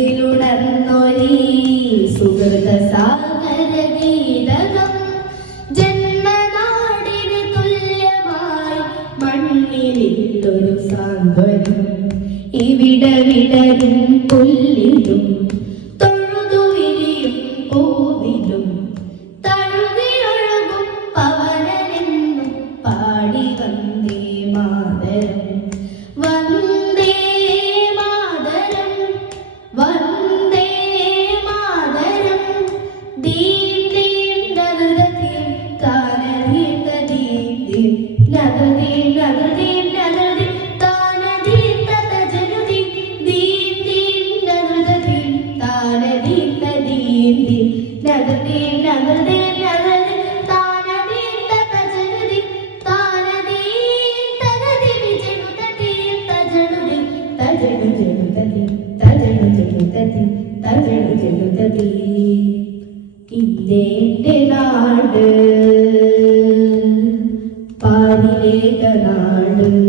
ഹൃദയശങ്കിലുണർന്നൊരീ കാവിലിത്തൊരു സാന്ത്വനം. ഇവിട വിടരും പുല്ലിലും തൊഴുതു വിരിയും പൂവിലും. തഴുതിയൊഴുകും പവനെന്നും പാടി വന്നേ മാതരം. ഇന്ത്യ നാട്. வேத நாடு